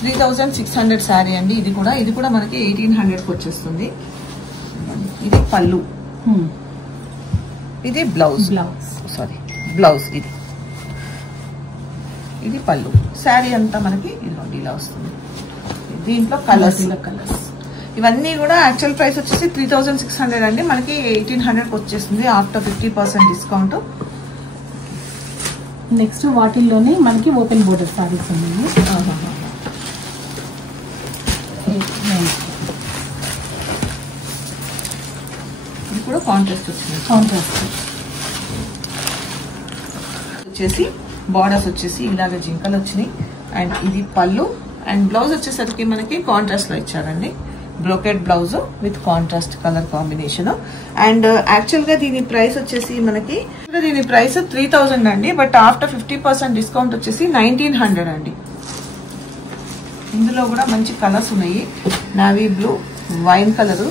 3600 శారీ అండి. ఇది కూడా మనకి 1800 కి వచ్చేస్తుంది. ఇది పళ్ళు, ఇది బ్లౌజ్. ఇది పళ్ళు. శారీ అంతా మనకి ఇలా వస్తుంది. దీంట్లో కలర్స్ ఇవన్నీ కూడా యాక్చువల్ ప్రైస్ వచ్చేసి 3600 అండి. మనకి 1800 కి వచ్చేస్తుంది ఆఫ్టర్ 50% డిస్కౌంట్. నెక్స్ట్ వాటిల్లోనే మనకి ఓపెన్ బోర్డర్ సారీస్ ఉన్నాయి. ఇది కూడా కాంట్రాస్ట్ వచ్చింది. వచ్చేసి బార్డర్స్ వచ్చేసి ఇలాగ జింకలు వచ్చినాయి. అండ్ ఇది పళ్ళు అండ్ బ్లౌజ్ వచ్చేసరికి మనకి కాంట్రాస్ట్ లో ఇచ్చారండి. Brocade blouse with contrast colour combination. And actual గా దీని ప్రైస్ వచ్చేసి మనకి 3000 అండి. బట్ ఆఫ్టర్ 50% డిస్కౌంట్ వచ్చేసి 1900 అండి. ఇందులో కూడా మంచి కలర్స్ ఉన్నాయి. Navy blue, wine colour,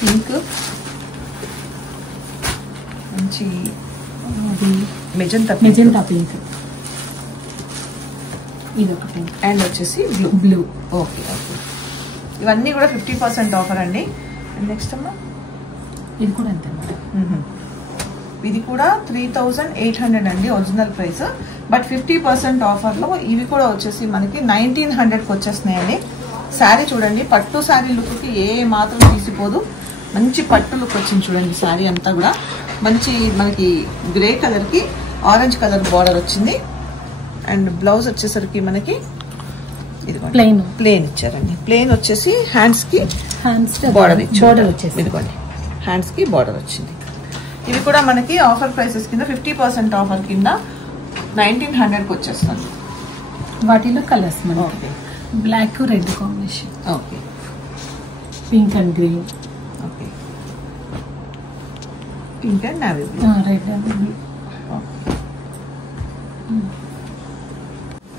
pink, మంచి మెజంతా పింక్, ఇది ఒక పింక్ అండ్ వచ్చేసి బ్లూ. ఓకే. ఇవన్నీ కూడా 50% ఆఫర్ అండి. నెక్స్ట్ అమ్మా ఇది కూడా అంతే. ఇది కూడా 3800 అండి ఒరిజినల్ ప్రైస్. బట్ 50% ఆఫర్ లో ఇవి కూడా వచ్చేసి మనకి 1900 కి వచ్చేస్తున్నాయండి. శారీ చూడండి, పట్టు శారీ లుక్ కి ఏ మాత్రం తీసిపోదు. మంచి పట్టు లుక్ వచ్చింది చూడండి. శారీ అంతా కూడా మంచి మనకి గ్రే కలర్ కి ఆరెంజ్ కలర్ బార్డర్ వచ్చింది. అండ్ బ్లౌజ్ వచ్చేసరికి మనకి ఇది ప్లేన్ ఇచ్చారండి. ప్లేన్ వచ్చేసి హ్యాండ్స్ కి బార్డర్ వచ్చేసి ఇదిగోండి, హ్యాండ్స్ కి బార్డర్ వచ్చింది. ఇవి కూడా మనకి ఆఫర్ ప్రైసెస్ కింద 50% ఆఫర్ కింద 1900 కి వచ్చేస్తుంది. వాటిలో కలర్స్ మనకి black red combination. Okay. Pink and green. Okay. Pink and navy blue, red and blue.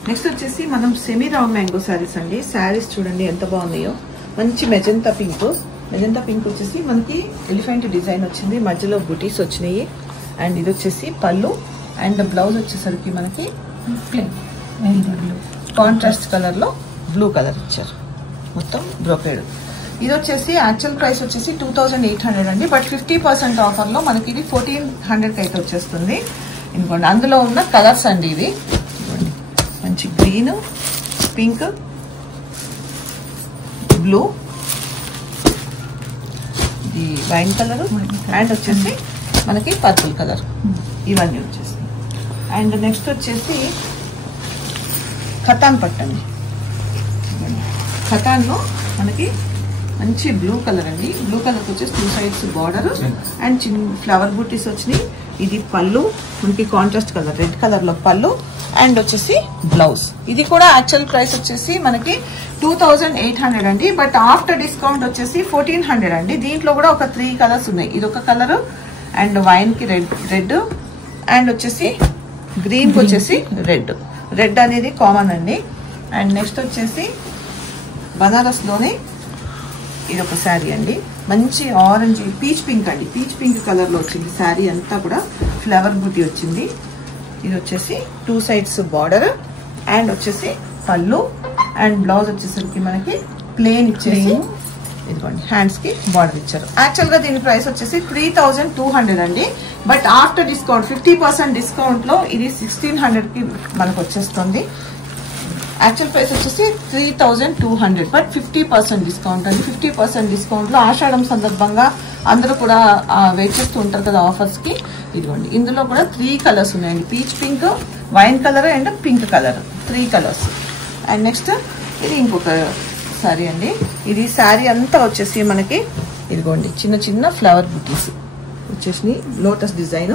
Next వచ్చేసి మనం సెమీ రౌండ్ మ్యాంగో శారీస్ అండి. శారీస్ చూడండి ఎంత బాగున్నాయో. మంచి మెజంతా పింక్. మెజంతా పింక్ వచ్చేసి మనకి ఎలిఫెంట్ డిజైన్ వచ్చింది, మధ్యలో బుటీస్ వచ్చినాయి. అండ్ ఇది వచ్చేసి పళ్ళు అండ్ బ్లౌజ్ వచ్చేసరికి మనకి కాంట్రాస్ట్ కలర్ లో బ్లూ కలర్ ఇచ్చారు. మొత్తం బ్రోకేడ్. ఇది వచ్చేసి యాక్చువల్ ప్రైస్ వచ్చేసి 2800 అండి. బట్ 50% ఆఫర్ లో మనకి ఇది 1400 కి అయితే వచ్చేస్తుంది. ఇంకోండి అందులో ఉన్న కలర్స్ అండి ఇవి. మంచి గ్రీన్, పింక్, బ్లూ, ఈ వైన్ కలర్ అండ్ వచ్చేసి మనకి పర్పుల్ కలర్ ఇవన్నీ వచ్చేసి. అండ్ నెక్స్ట్ వచ్చేసి ఖతాన్ పట్టండి. ఖతాన్లో మనకి మంచి బ్లూ కలర్ అండి. బ్లూ కలర్ వచ్చేసి 2 sides బార్డర్ అండ్ చిన్న ఫ్లవర్ బూటీస్ వచ్చినాయి. ఇది పళ్ళు మనకి కాంట్రాస్ట్ కలర్ రెడ్ కలర్ లో పళ్ళు అండ్ వచ్చేసి బ్లౌజ్. ఇది కూడా యాక్చువల్ ప్రైస్ వచ్చేసి మనకి 2800 అండి. బట్ ఆఫ్టర్ డిస్కౌంట్ వచ్చేసి 1400 అండి. దీంట్లో కూడా ఒక 3 కలర్స్ ఉన్నాయి. ఇది ఒక కలర్ అండ్ వైన్ కి రెడ్ అండ్ వచ్చేసి గ్రీన్ కి వచ్చేసి రెడ్ అనేది కామన్ అండి. అండ్ నెక్స్ట్ వచ్చేసి బనారస్ లోనే ఇది ఒక శారీ అండి. మంచి ఆరెంజ్ పీచ్ పింక్ అండి. పీచ్ పింక్ కలర్ లో వచ్చింది శారీ అంతా కూడా ఫ్లవర్ బూటీ వచ్చింది. ఇది వచ్చేసి 2 sides బార్డర్ అండ్ వచ్చేసి పళ్ళు అండ్ బ్లౌజ్ వచ్చేసరికి మనకి ప్లేన్ ఇచ్చేసి ఇదిగోండి హ్యాండ్స్ కి బార్డర్ ఇచ్చారు. యాక్చువల్ గా దీని ప్రైస్ వచ్చేసి 3200 అండి. బట్ ఆఫ్టర్ డిస్కౌంట్ 50% డిస్కౌంట్ లో ఇది 1600 కి మనకు వచ్చేస్తుంది. యాక్చువల్ ప్రైస్ వచ్చేసి 3200 బట్ 50% డిస్కౌంట్ అండి. 50% డిస్కౌంట్ లో ఆషాఢం సందర్భంగా అందరూ కూడా వెయిట్ చేస్తూ ఉంటారు కదా ఆఫర్స్ కి. ఇదిగోండి ఇందులో కూడా 3 కలర్స్ ఉన్నాయండి. Peach pink, wine colour and pink colour 3 colours. And next ఇది ఇంకొక శారీ అండి. ఇది శారీ అంతా వచ్చేసి మనకి ఇదిగోండి చిన్న చిన్న ఫ్లవర్ బుటీస్ వచ్చేసి లోటస్ డిజైన్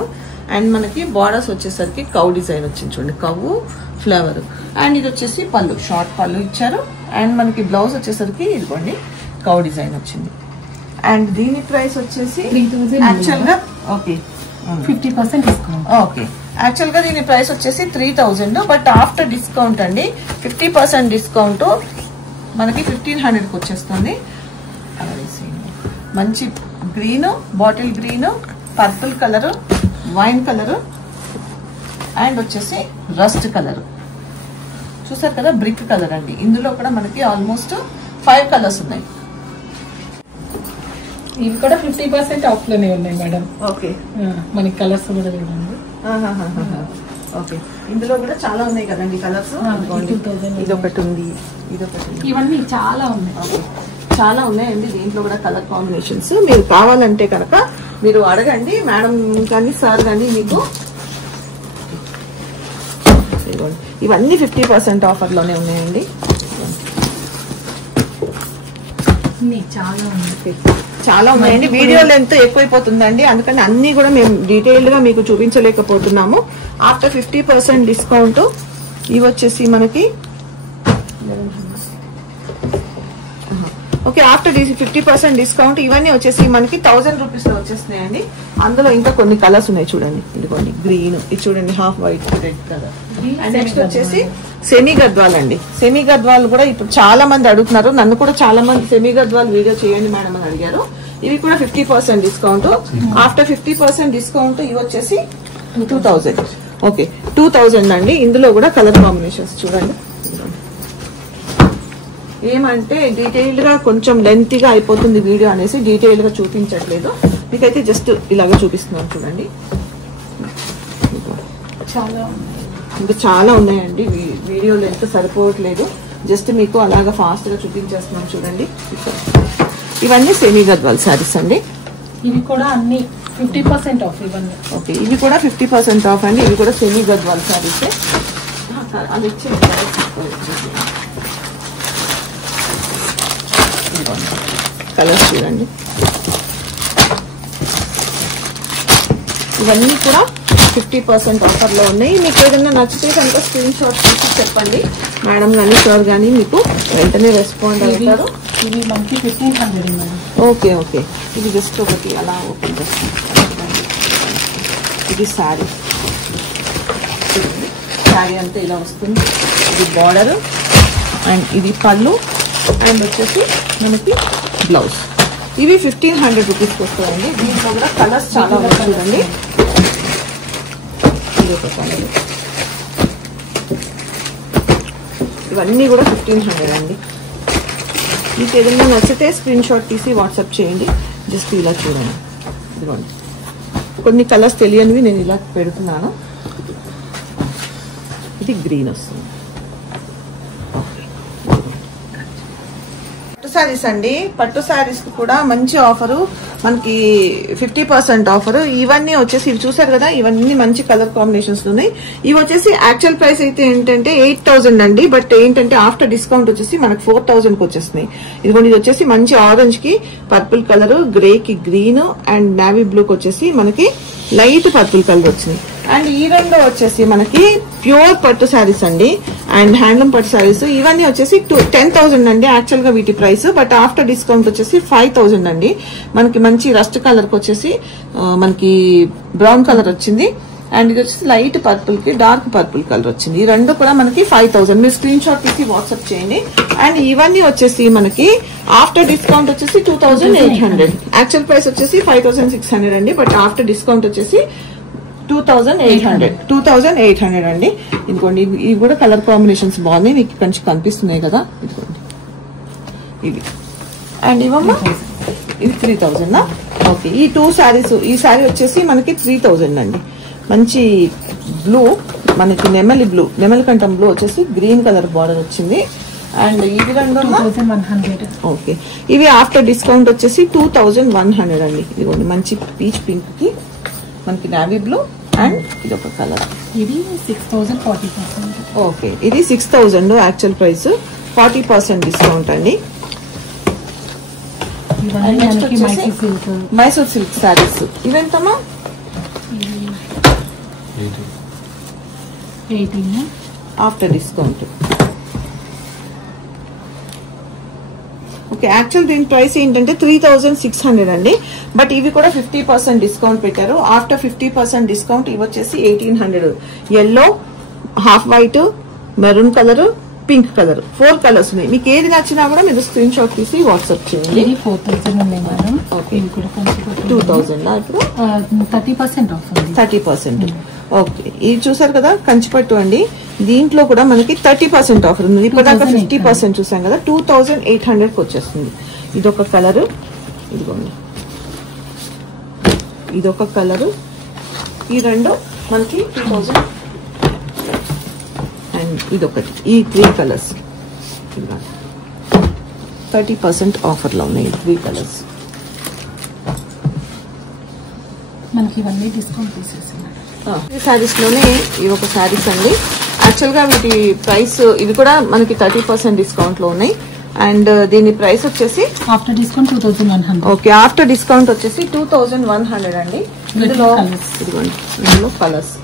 అండ్ మనకి బార్డర్స్ వచ్చేసరికి కౌ డిజైన్ వచ్చింది చూడండి. కవ్వు ఫ్లవర్ అండ్ ఇది వచ్చేసి పళ్ళు షార్ట్ పళ్ళు ఇచ్చారు అండ్ మనకి బ్లౌజ్ వచ్చేసరికి ఇదిగోండి కౌ డిజైన్ వచ్చింది. అండ్ దీని ప్రైస్ వచ్చేసి యాక్చువల్ గా ఓకే 50% డిస్కౌంట్. ఓకే యాక్చువల్ గా దీని ప్రైస్ వచ్చేసి 3000 బట్ ఆఫ్టర్ డిస్కౌంట్ అండి 50% డిస్కౌంట్ మనకి 1500 కి వచ్చేస్తుంది. మంచి green, bottle green, purple colour, wine colour and వచ్చేసి రస్ట్ కలర్ చూసారు కదా బ్రిక్ కలర్ అండి. ఇందులో కూడా మనకి ఆల్మోస్ట్ 5 కలర్స్ ఉన్నాయి. ఇవి కూడా 50% ఆఫ్ లోనే ఉన్నాయి మేడం. ఓకే మనకి కలర్స్ కూడా చూడండి. ఓకే ఇందులో కూడా చాలా ఉన్నాయి కదండి కలర్స్. ఇదొకటి ఉంది, ఇదొకటి, ఇవన్నీ చాలా ఉన్నాయి. చాలా ఉన్నాయండి. దీంట్లో కూడా కలర్ కాంబినేషన్స్ మీరు కావాలంటే కనుక మీరు అడగండి మేడం కానీ సార్ కానీ మీకు. ఇవన్నీ 50% ఆఫర్ లోనే ఉన్నాయండి. చాలా ఉన్నాయండి. వీడియో లెంత్ ఎక్కువైపోతుందండి అందుకని అన్ని కూడా మేము డీటెయిల్డ్ గా మీకు చూపించలేకపోతున్నాము. ఆఫ్టర్ 50% డిస్కౌంట్ ఇవి వచ్చేసి మనకి ఓకే ఆఫ్టర్ 50% డిస్కౌంట్ ఇవన్నీ వచ్చేసి మనకి 1000 రూపీస్ లో వచ్చేస్తున్నాయండి. అందులో ఇంకా కొన్ని కలర్స్ ఉన్నాయి చూడండి. ఇదిగోండి గ్రీన్, ఇది చూడండి half white red colour. And next వచ్చేసి సెమీ గద్వాల్ అండి. సెమీ గద్వాల్ కూడా ఇప్పుడు చాలా మంది అడుగుతున్నారు. నన్ను కూడా చాలా మంది సెమీ గద్వాల్ వీడియో చేయండి మేడం అని అడిగారు. ఇవి కూడా 50% డిస్కౌంట్. ఆఫ్టర్ 50% డిస్కౌంట్ ఇవి వచ్చేసి 2000. ఓకే 2000 అండి. ఇందులో కూడా కలర్ కాంబినేషన్స్ చూడండి. ఏమంటే డీటెయిల్డ్ గా కొంచెం లెంతీగా అయిపోతుంది వీడియో అనేసి డీటెయిల్ గా చూపించట్లేదు. మీకైతే జస్ట్ ఇలాగ చూపిస్తున్నాను చూడండి. ఇంకా చాలా ఉన్నాయండి. వీడియో లెంత్ సరిపోవట్లేదు. జస్ట్ మీకు అలాగా ఫాస్ట్ గా చూపించేస్తున్నాను చూడండి. ఇవన్నీ సెమీ గద్వాల్ శారీస్ అండి. ఇవి కూడా అన్ని 50% ఆఫ్ ఇవన్నీ. ఓకే ఇవి కూడా 50% ఆఫ్ అండి. ఇవి కూడా సెమీ గద్వాల్ శారీస్. అది ఇచ్చే కలర్స్ చూడండి. ఇవన్నీ కూడా 50% ఆఫర్ లో ఉన్నాయి. మీకు ఏదైనా నచ్చితే కనుక స్క్రీన్ షాట్ తీసి చెప్పండి. మేడం కానీ సార్ కానీ మీకు వెంటనే రెస్పాండ్ అవుతారు. ఇది మనకి 1500. ఓకే ఓకే ఇది జస్ట్ ఒకటి అలా ఓపెన్ చేస్తాం. ఇది శారీ అంతా ఇలా వస్తుంది. ఇది బార్డర్ అండ్ ఇది పళ్ళు అండ్ వచ్చేసి మనకి బ్లౌజ్. ఇవి 1500 రూపీస్కి వస్తాయండి. దీంట్లో కూడా కలర్స్ చాలా ఉన్నాయి చూడండి. ఇది ఒక కలర్. ఇవన్నీ కూడా 1500 అండి. మీకు ఏదైనా నచ్చితే స్క్రీన్ షాట్ తీసి వాట్సాప్ చేయండి. జస్ట్ ఇలా చూడండి. ఇదిగోండి కొన్ని కలర్స్ తెలియనివి నేను ఇలా పెడుతున్నాను. ఇది గ్రీన్ వస్తుంది. సారీస్ అండి. పట్టు సారీస్ కి కూడా మంచి ఆఫరు, మనకి 50% ఆఫర్. ఇవన్నీ వచ్చేసి ఇవి చూసారు కదా, ఇవన్నీ మంచి కలర్ కాంబినేషన్స్ ఉన్నాయి. ఇవి వచ్చేసి యాక్చువల్ ప్రైస్ అయితే ఏంటంటే 8000 అండి. బట్ ఏంటంటే ఆఫ్టర్ డిస్కౌంట్ వచ్చేసి మనకి 4000 కి వచ్చేస్తున్నాయి. ఇదిగోండి, ఇది వచ్చేసి మంచి ఆరెంజ్ కి పర్పుల్ కలర్, గ్రే కి గ్రీన్ అండ్ నావీ బ్లూ కి వచ్చేసి మనకి లైట్ పర్పుల్ కలర్ వచ్చినాయి. అండ్ ఈ రెండు వచ్చేసి మనకి ప్యూర్ పట్టు శారీస్ అండి, అండ్ హ్యాండ్లూమ్ పట్టు శారీస్. ఇవన్నీ వచ్చేసి 10,000 అండి యాక్చువల్ గా వీటి ప్రైస్. బట్ ఆఫ్టర్ డిస్కౌంట్ వచ్చేసి 5,000 అండి. మనకి మంచి రస్ట్ కలర్ కి వచ్చేసి మనకి బ్రౌన్ కలర్ వచ్చింది. అండ్ ఇది వచ్చేసి లైట్ పర్పుల్ కి డార్క్ పర్పుల్ కలర్ వచ్చింది. ఈ రెండు కూడా మనకి 5,000. మీరు స్క్రీన్ షాట్ తీసి వాట్సాప్ చేయండి. అండ్ ఇవన్నీ వచ్చేసి మనకి ఆఫ్టర్ డిస్కౌంట్ వచ్చేసి 2,800. యాక్చువల్ ప్రైస్ వచ్చేసి 5,600 అండి. బట్ ఆఫ్టర్ డిస్కౌంట్ వచ్చేసి 2,800 అండి. ఇదిగోండి, ఇవి కూడా కలర్ కాంబినేషన్స్ బాగున్నాయి, మీకు కొంచెం కనిపిస్తున్నాయి కదా. ఇదిగోండి ఇవి. అండ్ ఇవమ్మా ఇది 3,000. ఓకే, ఈ 2 శారీస్, ఈ శారీ వచ్చేసి మనకి 3,000 అండి. మంచి బ్లూ, మనకి నెమలి బ్లూ, నెమలి కంఠం బ్లూ వచ్చేసి గ్రీన్ కలర్ బార్డర్ వచ్చింది. అండ్ ఇవి రెండు 2,100. ఓకే, ఇవి ఆఫ్టర్ డిస్కౌంట్ వచ్చేసి 2,100 అండి. ఇదిగోండి మంచి పీచ్ పింక్ కి మనకి నావీ బ్లూ అండ్ ఇది ఒక కలర్. ఇది 6,000 40%. ఓకే, ఇది 6,000 యాక్చువల్ ప్రైస్, 40% డిస్కౌంట్ అండి. మైసూర్ సిల్క్ శారీస్. ఇవెంతమ్మా? 18 ఆఫ్టర్ డిస్కౌంట్. ఓకే, యాక్చువల్ దీని ప్రైస్ ఏంటంటే 3,600 అండి. బట్ ఇవి కూడా 50% డిస్కౌంట్ పెట్టారు. ఆఫ్టర్ 50% డిస్కౌంట్ ఇవి వచ్చేసి 1,800. Yellow, half white, maroon colour, pink colour, 4 colours ఉన్నాయి. మీకు ఏది నచ్చినా కూడా మీరు స్క్రీన్ షాట్ తీసి వాట్సాప్ చేయండి. 4,000 ఉన్నాయి మేడం. ఓకే, 2,000 ఇప్పుడు 30% ఆఫ్. 30%. ఓకే, ఇది చూసారు కదా కంచిపట్టు అండి. దీంట్లో కూడా మనకి 30% ఆఫర్ ఉంది. ఇప్పటిదాకా 50% చూసాం కదా. 2,800 కి వచ్చేస్తుంది. ఇదొక కలర్, ఇదిగోండి ఇదొక కలర్. ఈ రెండు మనకి 2,000. అండ్ ఇదొకటి. ఈ 3 కలర్స్ 30% ఆఫర్ లో ఉన్నాయి. 3 కలర్స్ మనకి ఇవన్నీ డిస్కౌంట్ తీసేస్తున్నాయి. ఈ శారీస్ లోనే ఇవి ఒక శారీస్ అండి. యాక్చువల్ గా వీటి ప్రైస్ ఇవి కూడా మనకి 30% డిస్కౌంట్ లో ఉన్నాయి. అండ్ దీని ప్రైస్ వచ్చేసి after discount 2,100. Okay, after discount వచ్చేసి 2,100 అండి. ఇందులో ఇదిగోండి, ఇందులో కలర్స్,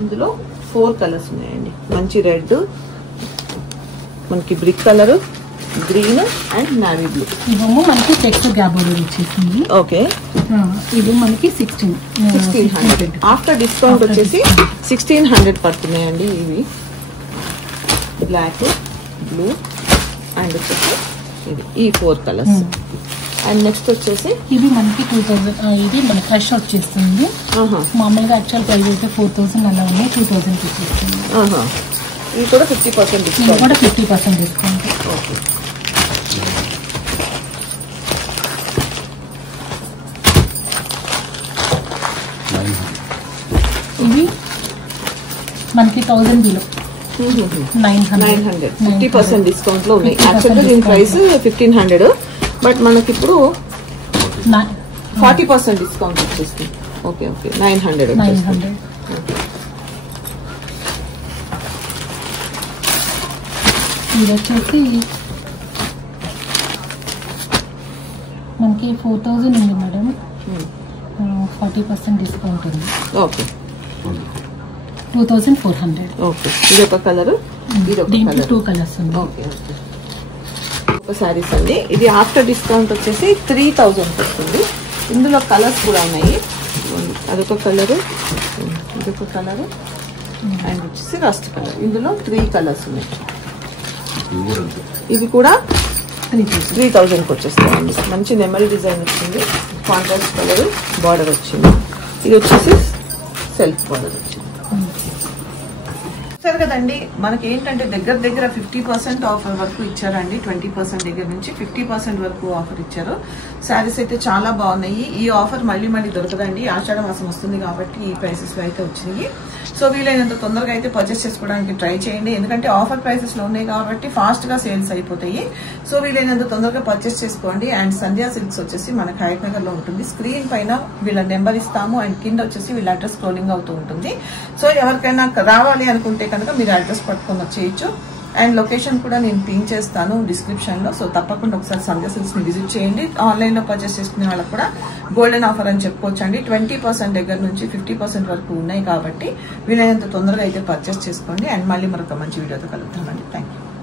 ఇందులో 4 కలర్స్ ఉన్నాయండి. మంచి రెడ్, మనకి brick colour, green and navy blue. ఇవేమో మనకి చెక్స్ గ్యాప్ బోర్డర్ వచ్చేసింది. ఓకే, ఇది మనకి 1600. ఆఫ్టర్ డిస్కౌంట్ వచ్చేసి 1,600 పడుతున్నాయండి. ఇవి బ్లాక్, బ్లూ అండ్ వచ్చేసి ఈ 4 కలర్స్. అండ్ నెక్స్ట్ వచ్చేసి ఇది మనకి 2,000. ఇది మన ఫ్రెష్ వచ్చేస్తుంది. మామూలుగా యాక్చువల్ ప్రైస్ అయితే 4,000 అలా ఉన్నాయి, 2,000 వచ్చేస్తుంది. ఇది కూడా 50% డిస్కౌంట్. ఇది కూడా 50% డిస్కౌంట్. ఓకే, ఇది మనకి 1,000 బిలో 900. 50% డిస్కౌంట్ లో ఉన్నాయి. యాక్చువల్గా దీని ప్రైస్ 1,500. బట్ మనకి ఇప్పుడు 40% డిస్కౌంట్ వచ్చేస్తుంది. Okay okay, 900. ఇది వచ్చేసి మనకి 4,000 ఉంది మేడం. 40% డిస్కౌంట్ ఉంది. ఓకే, 2,400. ఓకే, ఇది ఒక కలర్, ఇది ఒక కలర్. 2 కలర్స్ ఉంది. ఓకే ఓకే, ఒక శారీస్ అండి. ఇది ఆఫ్టర్ డిస్కౌంట్ వచ్చేసి 3,000 వస్తుంది. ఇందులో కలర్స్ కూడా ఉన్నాయి. అదొక కలర్, ఇదొక కలర్ అండ్ వచ్చేసి రస్ట్ కలర్. ఇందులో 3 కలర్స్ ఉన్నాయి. ఇది కూడా 3,000కి వచ్చేస్తాయండి. మంచి నెమలి డిజైన్ వచ్చింది, కాంట్రాస్ట్ కలర్ బార్డర్ వచ్చింది. ఇది వచ్చేసి సెల్ఫ్ బార్డర్ వచ్చింది. సరే కదండి, మనకి ఏంటంటే దగ్గర 50% ఆఫర్ వరకు ఇచ్చారండి. 20% దగ్గర నుంచి 50% వరకు ఆఫర్ ఇచ్చారు. శారీస్ అయితే చాలా బాగున్నాయి. ఈ ఆఫర్ మళ్ళీ దొరకదండి. ఆషాఢ మాసం వస్తుంది కాబట్టి ఈ ప్రైసెస్ లో అయితే వచ్చినాయి. సో వీలైనంత తొందరగా అయితే పర్చేస్ చేసుకోవడానికి ట్రై చేయండి. ఎందుకంటే ఆఫర్ ప్రైసెస్ లో ఉన్నాయి కాబట్టి ఫాస్ట్ గా సేల్స్ అయిపోతాయి. సో వీలైనంత తొందరగా పర్చేస్ చేసుకోండి. అండ్ సంధ్యా సిల్క్స్ వచ్చేసి మనకి హయత్ నగర్ లో ఉంటుంది. స్క్రీన్ పైన వీళ్ళ నెంబర్ ఇస్తాము అండ్ కింద వచ్చేసి వీళ్ళ అడ్రస్ స్క్రోలింగ్ అవుతూ ఉంటుంది. సో ఎవరికైనా రావాలి అనుకుంటే కనుక మీరు అడ్రస్ పట్టుకొని వచ్చేయచ్చు. అండ్ లొకేషన్ కూడా నేను పిన్ చేస్తాను డిస్క్రిప్షన్ లో. సో తప్పకుండా ఒకసారి సంధ్యా సిల్క్స్ ని విజిట్ చేయండి. ఆన్లైన్ లో పర్చేస్ చేసుకునే వాళ్ళకి కూడా గోల్డెన్ ఆఫర్ అని చెప్పుకోవచ్చండి. 20% దగ్గర నుంచి 50% వరకు ఉన్నాయి కాబట్టి వీలైనంత తొందరగా అయితే పర్చేస్ చేసుకోండి. అండ్ మళ్ళీ మరొక మంచి వీడియోతో కలుగుతామండి. Thank you.